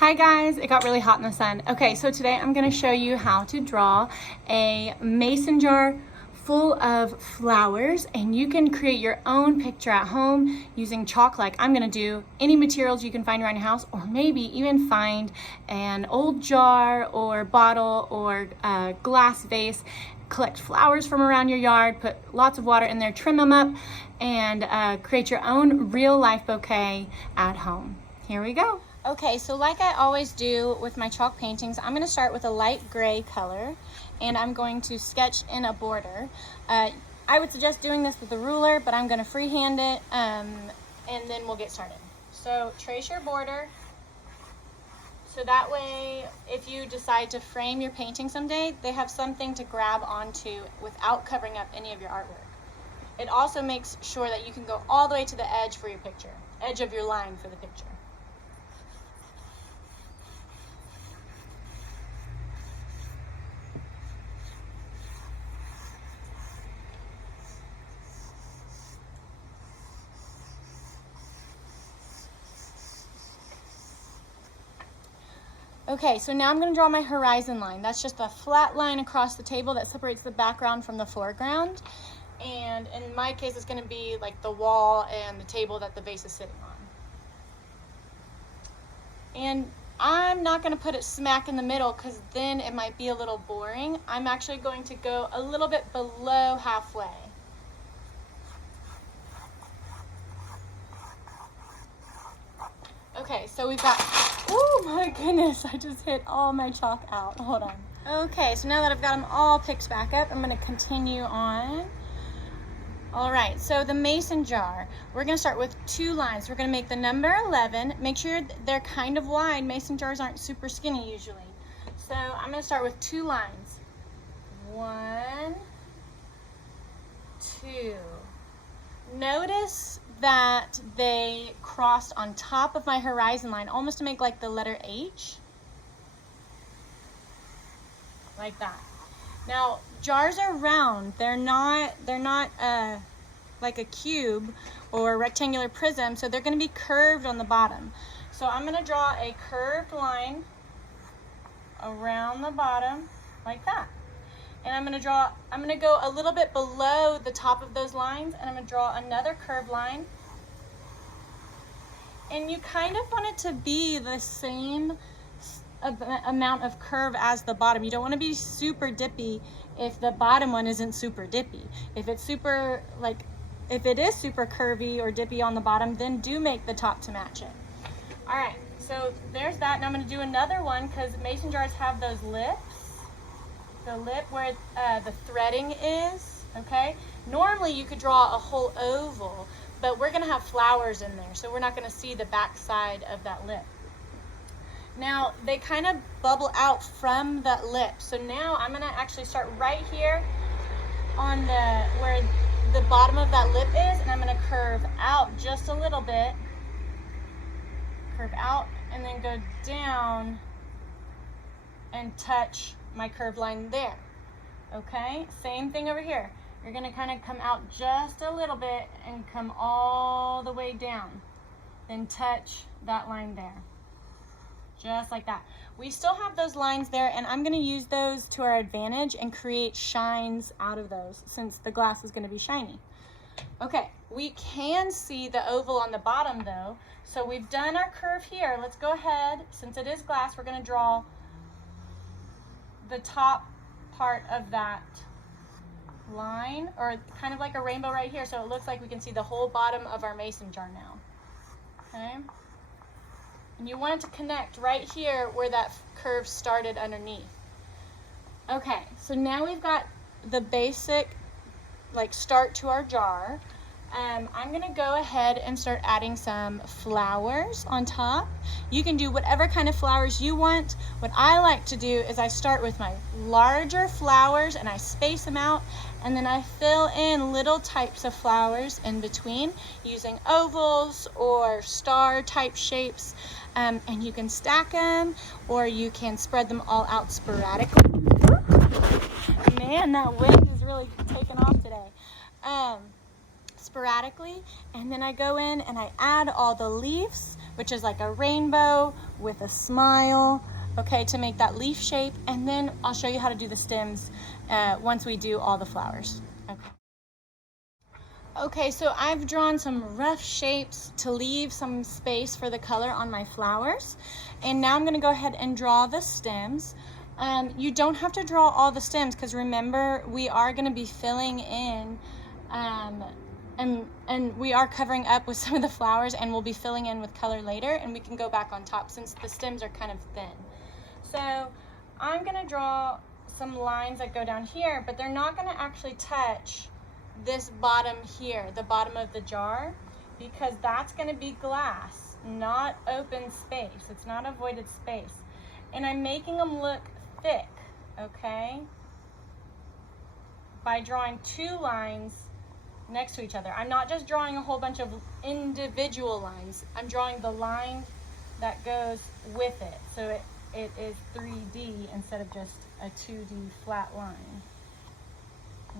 Hi guys, it got really hot in the sun. Okay, so today I'm going to show you how to draw a mason jar full of flowers, and you can create your own picture at home using chalk like I'm going to do, any materials you can find around your house, or maybe even find an old jar or bottle or a glass vase. Collect flowers from around your yard, put lots of water in there, trim them up, and create your own real life bouquet at home. Here we go. Okay, so like I always do with my chalk paintings, I'm going to start with a light gray color, and I'm going to sketch in a border. I would suggest doing this with a ruler, but I'm going to freehand it, and then we'll get started. So trace your border, so that way if you decide to frame your painting someday, they have something to grab onto without covering up any of your artwork. It also makes sure that you can go all the way to the edge for your picture, edge of your line for the picture. Okay, so now I'm going to draw my horizon line. That's just a flat line across the table that separates the background from the foreground. And in my case, it's going to be like the wall and the table that the vase is sitting on. And I'm not going to put it smack in the middle because then it might be a little boring. I'm actually going to go a little bit below halfway. Okay, so we've got, oh my goodness, I just hit all my chalk out. Hold on. Okay, so now that I've got them all picked back up, I'm going to continue on. All right, so the mason jar, we're going to start with 2 lines. We're going to make the number 11. Make sure they're kind of wide. Mason jars aren't super skinny usually. So I'm going to start with 2 lines. 1, 2. Notice that they crossed on top of my horizon line, almost to make like the letter H. Like that. Now, jars are round. They're not like a cube or a rectangular prism, so they're going to be curved on the bottom. So I'm going to draw a curved line around the bottom like that. And I'm going to go a little bit below the top of those lines, and I'm going to draw another curved line. And you kind of want it to be the same amount of curve as the bottom. You don't want to be super dippy if the bottom one isn't super dippy. If it's super, if it is super curvy or dippy on the bottom, then do make the top to match it. All right, so there's that. Now I'm going to do another one because mason jars have those lips. The lip where the threading is, okay? Normally you could draw a whole oval, but we're gonna have flowers in there, so we're not gonna see the back side of that lip. Now, they kind of bubble out from that lip, so now I'm gonna actually start right here on where the bottom of that lip is, and I'm gonna curve out just a little bit, curve out, and then go down and touch my curved line there. Okay, same thing over here. You're going to kind of come out just a little bit and come all the way down, then touch that line there, just like that. We still have those lines there, and I'm going to use those to our advantage and create shines out of those since the glass is going to be shiny. Okay, we can see the oval on the bottom though, so we've done our curve here. Let's go ahead, since it is glass, we're going to draw the top part of that line, or kind of like a rainbow right here, so it looks like we can see the whole bottom of our mason jar now. Okay, and you want it to connect right here where that curve started underneath. Okay, so now we've got the basic start to our jar. I'm gonna go ahead and start adding some flowers on top. You can do whatever kind of flowers you want. What I like to do is I start with my larger flowers and I space them out, and then I fill in little types of flowers in between using ovals or star type shapes, and you can stack them or you can spread them all out sporadically. Man, that wind is really taking off today. sporadically, and then I go in and I add all the leaves, which is like a rainbow with a smile, okay, to make that leaf shape. And then I'll show you how to do the stems once we do all the flowers. Okay, so I've drawn some rough shapes to leave some space for the color on my flowers. And now I'm gonna go ahead and draw the stems. You don't have to draw all the stems, because remember, we are gonna be filling in and we are covering up with some of the flowers, and we'll be filling in with color later, and we can go back on top since the stems are kind of thin. So I'm gonna draw some lines that go down here, but they're not gonna actually touch this bottom here, the bottom of the jar, because that's gonna be glass, not open space. It's not a voided space. And I'm making them look thick, okay? By drawing two lines next to each other. I'm not just drawing a whole bunch of individual lines. I'm drawing the line that goes with it. So it is 3D instead of just a 2D flat line.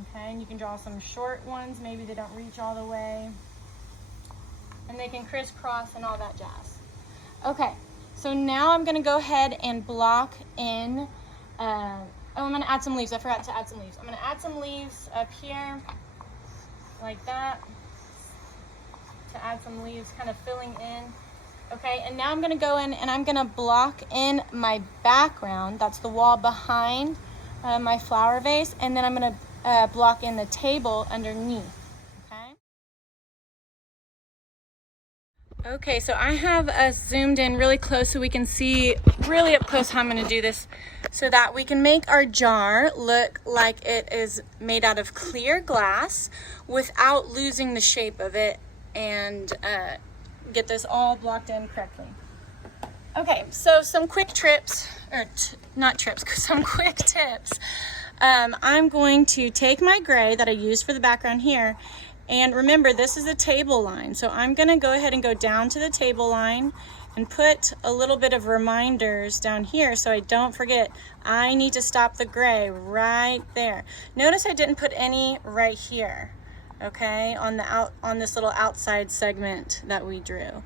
Okay, and you can draw some short ones. Maybe they don't reach all the way. And they can crisscross and all that jazz. Okay, so now I'm gonna go ahead and block in, I'm gonna add some leaves. I forgot to add some leaves. I'm gonna add some leaves up here, like that, to add some leaves, kind of filling in. Okay, and now I'm gonna go in and I'm gonna block in my background. That's the wall behind my flower vase, and then I'm gonna block in the table underneath. Okay, so I have us zoomed in really close so we can see really up close how I'm going to do this, so that we can make our jar look like it is made out of clear glass without losing the shape of it, and get this all blocked in correctly. Okay, so some quick trips, or not trips, some quick tips. I'm going to take my gray that I used for the background here, and remember, this is a table line, so I'm gonna go ahead and go down to the table line and put a little bit of reminders down here so I don't forget I need to stop the gray right there. Notice I didn't put any right here, okay, on this little outside segment that we drew.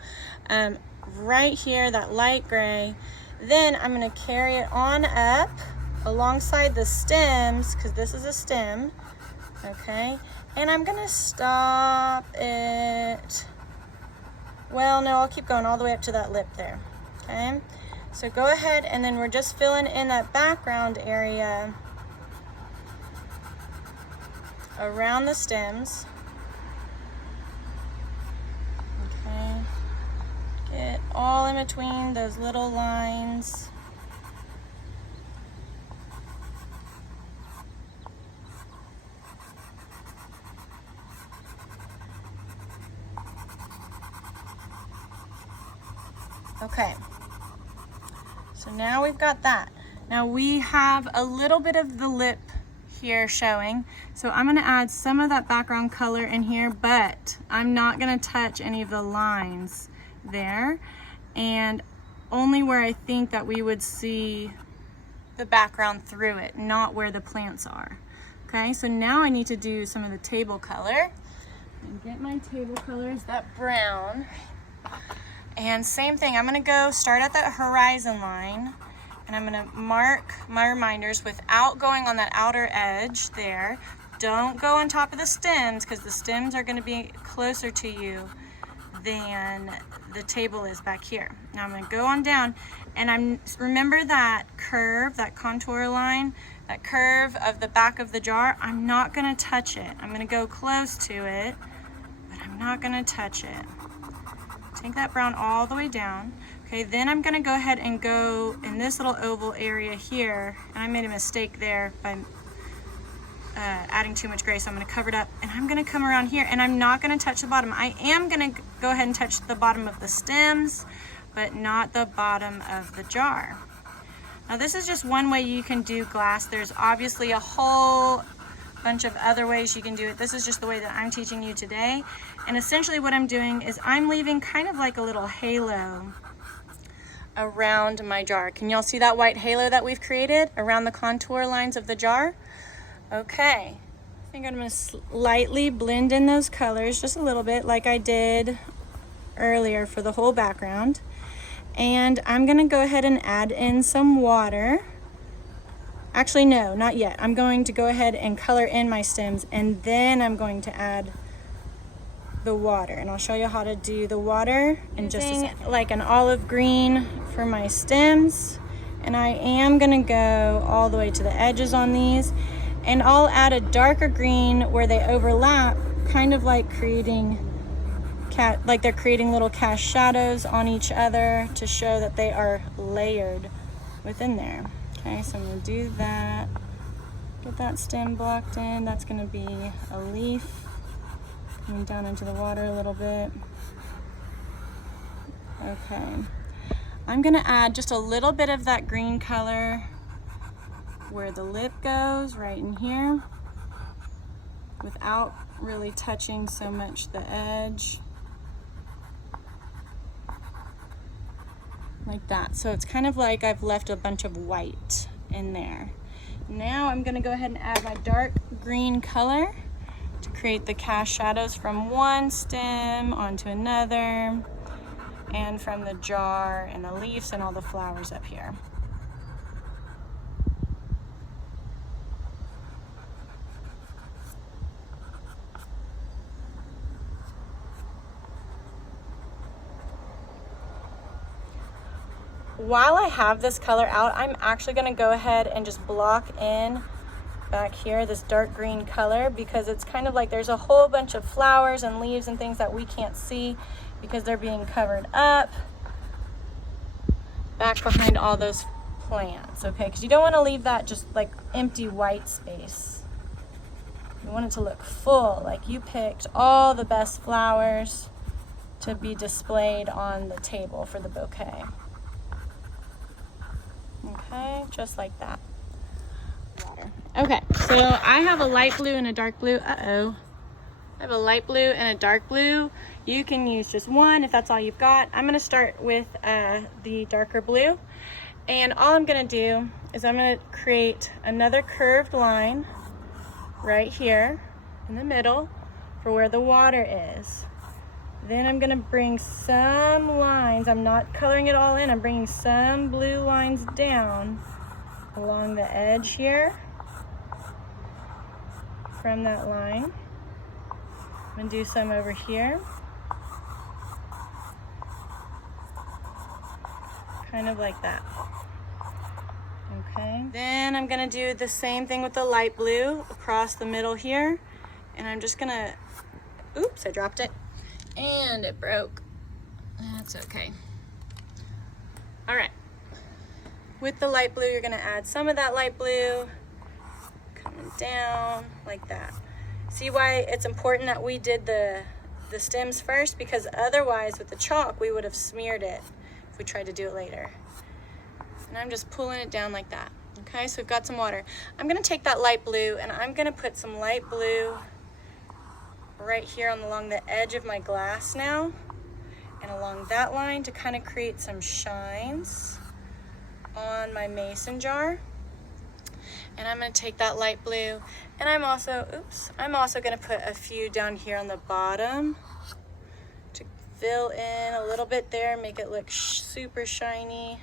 Right here, that light gray. Then I'm gonna carry it on up alongside the stems, because this is a stem, okay? And I'm gonna stop it, well, no, I'll keep going all the way up to that lip there, okay? So go ahead, and then we're just filling in that background area around the stems, okay? Get all in between those little lines. Okay, so now we've got that. Now we have a little bit of the lip here showing, so I'm gonna add some of that background color in here, but I'm not gonna touch any of the lines there, and only where I think that we would see the background through it, not where the plants are. Okay, so now I need to do some of the table color. And get my table colors, that brown. And same thing, I'm gonna go start at that horizon line, and I'm gonna mark my reminders without going on that outer edge there. Don't go on top of the stems, because the stems are gonna be closer to you than the table is back here. Now I'm gonna go on down, and remember that curve, that contour line, that curve of the back of the jar, I'm not gonna touch it. I'm gonna go close to it, but I'm not gonna touch it. Take that brown all the way down. Okay, then I'm gonna go ahead and go in this little oval area here, and I made a mistake there by adding too much gray, so I'm gonna cover it up, and I'm gonna come around here, and I'm not gonna touch the bottom. I am gonna go ahead and touch the bottom of the stems, but not the bottom of the jar. Now this is just one way you can do glass. There's obviously a whole bunch of other ways you can do it. This is just the way that I'm teaching you today. And essentially what I'm doing is I'm leaving kind of like a little halo around my jar. Can y'all see that white halo that we've created around the contour lines of the jar? Okay, finger, I'm going to slightly blend in those colors just a little bit like I did earlier for the whole background. And I'm going to go ahead and add in some water. Actually, no, not yet. I'm going to go ahead and color in my stems, and then I'm going to add the water. And I'll show you how to do the water in just a second. Like an olive green for my stems. And I am going to go all the way to the edges on these. And I'll add a darker green where they overlap, kind of like creating they're creating little cast shadows on each other to show that they are layered within there. Okay, so I'm going to do that. Get that stem blocked in. That's going to be a leaf coming down into the water a little bit. Okay. I'm going to add just a little bit of that green color where the lip goes, right in here, without really touching so much the edge. Like that. So it's kind of like I've left a bunch of white in there. Now I'm going to go ahead and add my dark green color to create the cast shadows from one stem onto another, and from the jar and the leaves and all the flowers up here. While I have this color out, I'm actually going to go ahead and just block in back here this dark green color, because it's kind of like there's a whole bunch of flowers and leaves and things that we can't see because they're being covered up back behind all those plants, okay? Because you don't want to leave that just like empty white space. You want it to look full, like you picked all the best flowers to be displayed on the table for the bouquet. Okay, just like that. Water. Okay, so I have a light blue and a dark blue. I have a light blue and a dark blue. You can use just one if that's all you've got. I'm going to start with the darker blue. And all I'm going to do is I'm going to create another curved line right here in the middle for where the water is. Then I'm going to bring some lines. I'm not coloring it all in. I'm bringing some blue lines down along the edge here from that line. I'm going to do some over here. Kind of like that. Okay. Then I'm going to do the same thing with the light blue across the middle here. And I'm just going to, oops, I dropped it. And it broke. That's okay. All right. With the light blue, you're going to add some of that light blue coming down like that. See why it's important that we did the stems first? Because otherwise with the chalk, we would have smeared it if we tried to do it later. And I'm just pulling it down like that. Okay, so we've got some water. I'm going to take that light blue and I'm going to put some light blue right here along the edge of my glass now, and along that line to kind of create some shines on my mason jar. And I'm going to take that light blue and I'm also going to put a few down here on the bottom to fill in a little bit there, make it look super shiny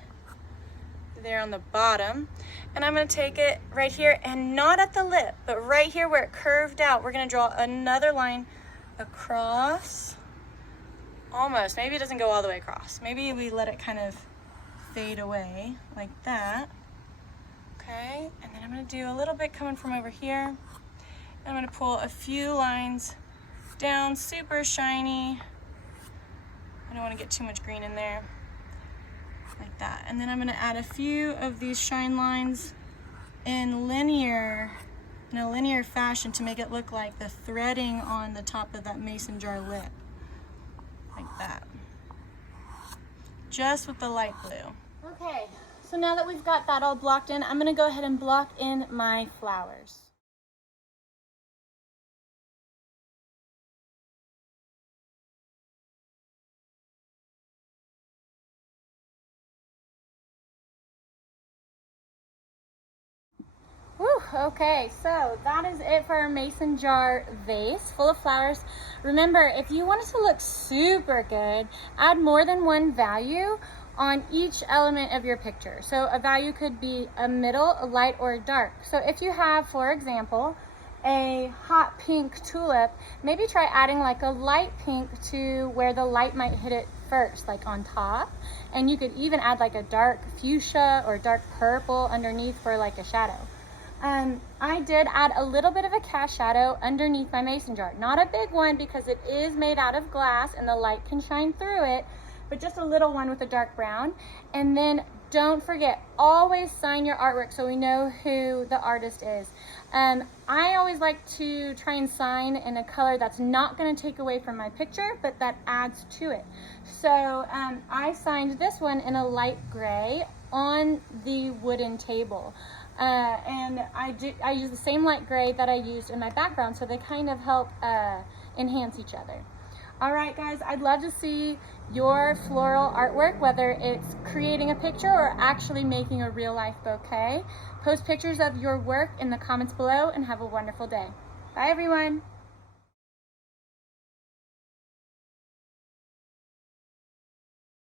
there on the bottom. And I'm going to take it right here, and not at the lip, but right here where it curved out, we're going to draw another line across. Almost. Maybe it doesn't go all the way across. Maybe we let it kind of fade away like that. Okay, and then I'm going to do a little bit coming from over here. And I'm going to pull a few lines down, super shiny. I don't want to get too much green in there. Like that. And then I'm going to add a few of these shine lines in a linear fashion to make it look like the threading on the top of that mason jar lip. Like that. Just with the light blue. Okay, so now that we've got that all blocked in, I'm going to go ahead and block in my flowers. Whew. Okay, so that is it for our mason jar vase full of flowers. Remember, if you want it to look super good, add more than one value on each element of your picture. So a value could be a middle, a light, or a dark. So if you have, for example, a hot pink tulip, maybe try adding like a light pink to where the light might hit it first, like on top. And you could even add like a dark fuchsia or dark purple underneath for like a shadow. I did add a little bit of a cast shadow underneath my mason jar. Not a big one because it is made out of glass and the light can shine through it, but just a little one with a dark brown. And then don't forget, always sign your artwork so we know who the artist is. I always like to try and sign in a color that's not going to take away from my picture, but that adds to it. So I signed this one in a light gray on the wooden table. And I use the same light gray that I used in my background, so they kind of help enhance each other. All right, guys, I'd love to see your floral artwork, whether it's creating a picture or actually making a real life bouquet. Post pictures of your work in the comments below and have a wonderful day. Bye, everyone.